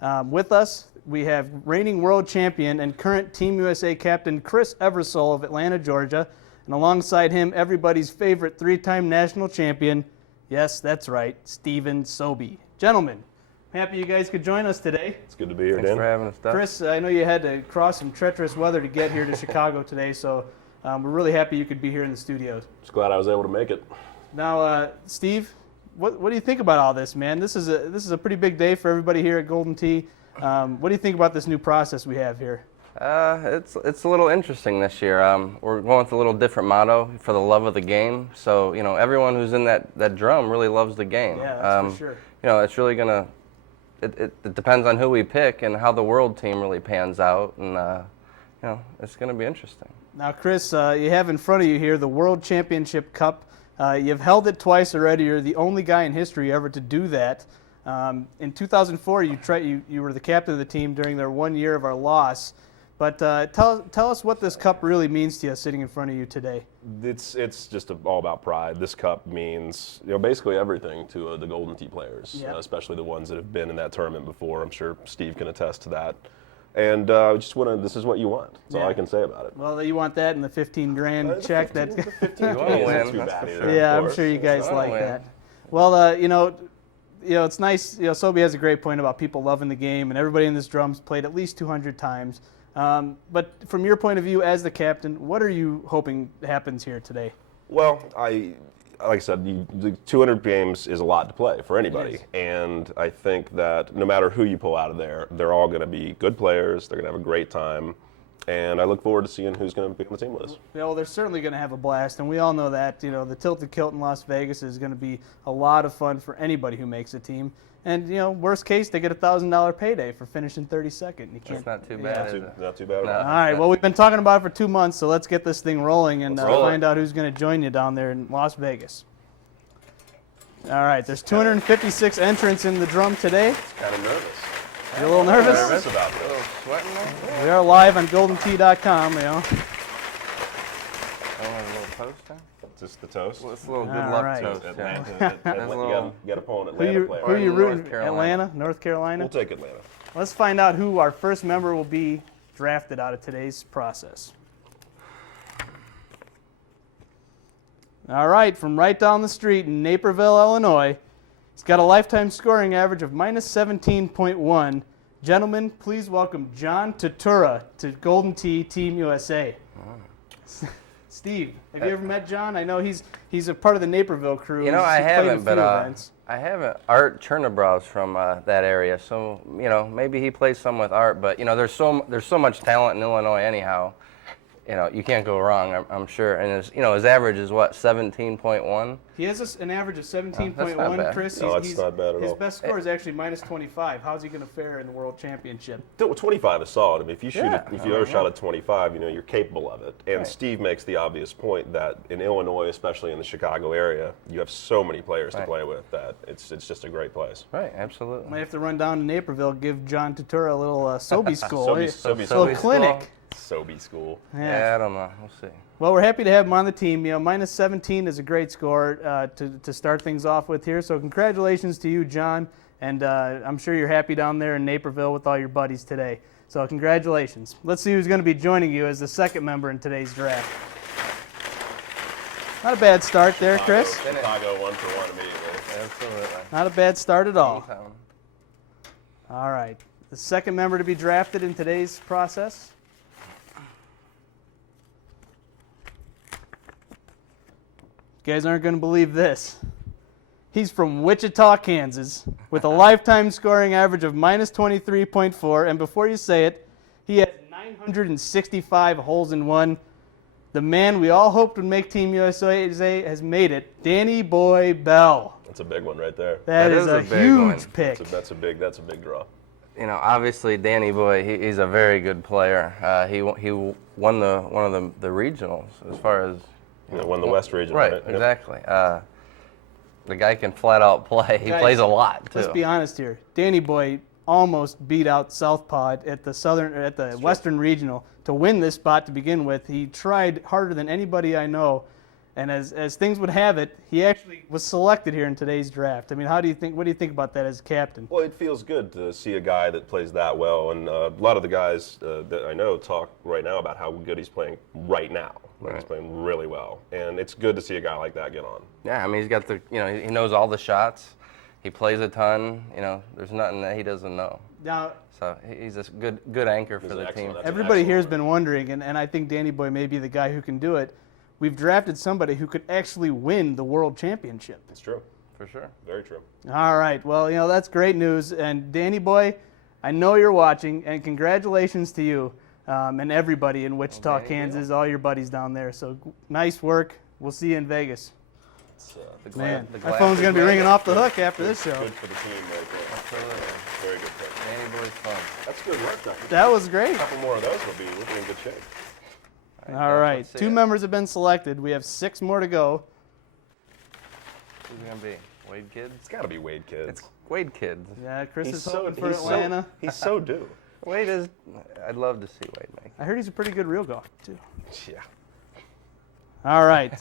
With us, we have reigning world champion and current Team USA captain Chris Eversole of Atlanta, Georgia, and alongside him, everybody's favorite three-time national champion, yes, that's right, Steven Sobey. Gentlemen, happy you guys could join us today. It's good to be here, Dan. Thanks for having us, Doug. Chris, I know you had to cross some treacherous weather to get here to Chicago today, so we're really happy you could be here in the studio. Just glad I was able to make it. Now, Steve, what do you think about all this, man? This is a pretty big day for everybody here at Golden Tee. What do you think about this new process we have here? It's a little interesting this year. We're going with a little different motto, for the love of the game. So, everyone who's in that drum really loves the game. Yeah, that's for sure. It's really it depends on who we pick and how the world team really pans out, and it's gonna be interesting. Now, Chris, you have in front of you here the World Championship Cup. You've held it twice already. You're the only guy in history ever to do that. In 2004, you were the captain of the team during their 1 year of our loss. But tell us what this cup really means to you sitting in front of you today. It's just all about pride. This cup means basically everything to the Golden Tee players, especially the ones that have been in that tournament before. I'm sure Steve can attest to that. And this is what you want. That's all I can say about it. Well, you want that in the 15 grand check. The 15 grand isn't too bad either. Yeah, I'm sure you guys like that. Well, it's nice. Sobey has a great point about people loving the game, and everybody in this drum's played at least 200 times. But from your point of view as the captain, what are you hoping happens here today? Well, like I said, the 200 games is a lot to play for anybody. And I think that no matter who you pull out of there, they're all going to be good players. They're going to have a great time. And I look forward to seeing who's going to be on the team with us. Yeah, well, they're certainly going to have a blast, and we all know that. The Tilted Kilt in Las Vegas is going to be a lot of fun for anybody who makes a team. And worst case, they get a $1,000 payday for finishing 32nd. That's not too bad. Not too bad at all. All right. Well, we've been talking about it for 2 months, so let's get this thing rolling and find out who's going to join you down there in Las Vegas. All right. There's 256 entrants in the drum today. Kind of nervous. You're a little nervous? Nervous about this. A little sweating there? We are live on GoldenTee.com, Oh, a little toast there? Just the toast. Well, it's a little good luck right. toast. Atlanta. You got to pull an Atlanta player. Who are you rooting? North Carolina. Atlanta, North Carolina? We'll take Atlanta. Let's find out who our first member will be drafted out of today's process. All right, from right down the street in Naperville, Illinois, he's got a lifetime scoring average of minus 17.1. Gentlemen, please welcome John Tudor to Golden Tee Team USA. Oh. Steve, have you ever met John? I know he's a part of the Naperville crew. I haven't, but I haven't. Art Chernabraw's from that area, so maybe he plays some with Art. But there's so much talent in Illinois anyhow. You can't go wrong, I'm sure. And his average is what, 17.1? He has an average of 17.1, bad. Chris. No, that's not bad at all. His best score is actually minus 25. How's he going to fare in the World Championship? 25 is solid. I mean, if you ever shot at 25, you're capable of it. And Steve makes the obvious point that in Illinois, especially in the Chicago area, you have so many players to play with that it's just a great place. Right, absolutely. Might have to run down to Naperville, give John Tudor a little Sobey school. Sobey clinic. Sobey school. Yeah, I don't know. We'll see. Well, we're happy to have him on the team. minus 17 is a great score to start things off with here. So congratulations to you, John. And I'm sure you're happy down there in Naperville with all your buddies today. So congratulations. Let's see who's going to be joining you as the second member in today's draft. Not a bad start there, Chris. Chicago 1-for-1 immediately. Absolutely. Not a bad start at all. Anytime. All right. The second member to be drafted in today's process. You guys aren't going to believe this. He's from Wichita, Kansas, with a lifetime scoring average of minus 23.4. And before you say it, he has 965 holes in one. The man we all hoped would make Team USA has made it. Danny Boy Bell. That's a big one right there. That is a huge pick. That's a big draw. Obviously Danny Boy, he's a very good player. He won one of the regionals as far as. Won the West region, right? Yep. Exactly. The guy can flat out play. He plays a lot too. Let's be honest here. Danny Boy almost beat out Southpaw at the Western Regional to win this spot to begin with. He tried harder than anybody I know, And as things would have it, he actually was selected here in today's draft. I mean, what do you think about that as captain? Well, it feels good to see a guy that plays that well, and a lot of the guys that I know talk right now about how good he's playing right now. Like he's playing really well, and it's good to see a guy like that get on. Yeah, I mean, he's got he knows all the shots. He plays a ton. There's nothing that he doesn't know. Now, so he's a good anchor for the team. Everybody here has been wondering, and I think Danny Boy may be the guy who can do it. We've drafted somebody who could actually win the World Championship. It's true. For sure. Very true. All right. Well, that's great news. And Danny Boy, I know you're watching, and congratulations to you and everybody in Wichita, Kansas, all your buddies down there. So nice work. We'll see you in Vegas. Man, my phone's going to be ringing off the hook after this show. Good for the team right there. Absolutely. Very good pick. Danny Boy's fun. That's good work, Dr. That was great. A couple more of those we'll be in good shape. All right. 2 members have been selected. We have 6 more to go. Who's it going to be? Wade Kids? It's got to be Wade Kids. It's Wade Kids. Yeah, Chris is hoping for Atlanta. He's so due. Wade is. I'd love to see Wade make it. I heard he's a pretty good real golfer, too. Yeah. All right.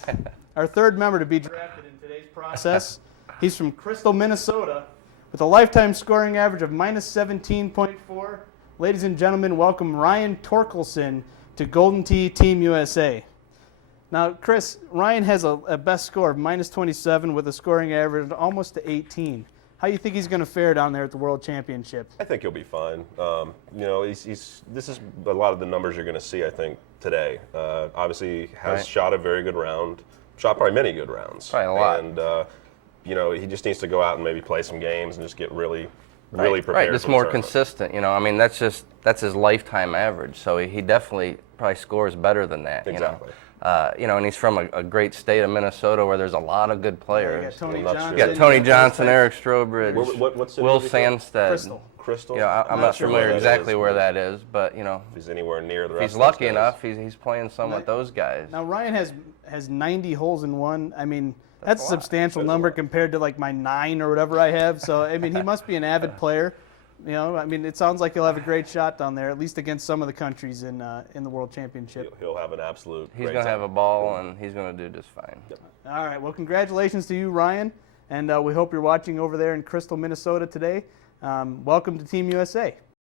Our third member to be drafted in today's process. He's from Crystal, Minnesota, with a lifetime scoring average of -17.4. Ladies and gentlemen, welcome Ryan Torkelson to Golden Tee Team USA. Now, Chris, Ryan has a best score of -27 with a scoring average almost to 18. How do you think he's going to fare down there at the World Championship? I think he'll be fine. This is a lot of the numbers you're going to see, I think, today. Obviously, he has shot a very good round, shot probably many good rounds. Probably a lot. And, he just needs to go out and maybe play some games and just get really prepared. Right, just for the more tournament. consistent. I mean, that's his lifetime average. So he definitely probably scores better than that. Exactly. And he's from a great state of Minnesota where there's a lot of good players. Tony Johnson. You got Tony Johnson, Eric Strobridge, What city Will is he from? Sandstead. Crystal? I'm not familiar exactly where that is, but if he's anywhere near the if rest he's of those lucky guys. enough, he's playing some with those guys. Now, Ryan has 90 holes in one. I mean, that's a substantial number compared to like my 9 or whatever I have. So, I mean, he must be an avid player. I mean, it sounds like he'll have a great shot down there, at least against some of the countries in the World Championship. He'll have an absolute. He's going to have a ball, and he's going to do just fine. Yep. All right. Well, congratulations to you, Ryan, and we hope you're watching over there in Crystal, Minnesota today. Welcome to Team USA.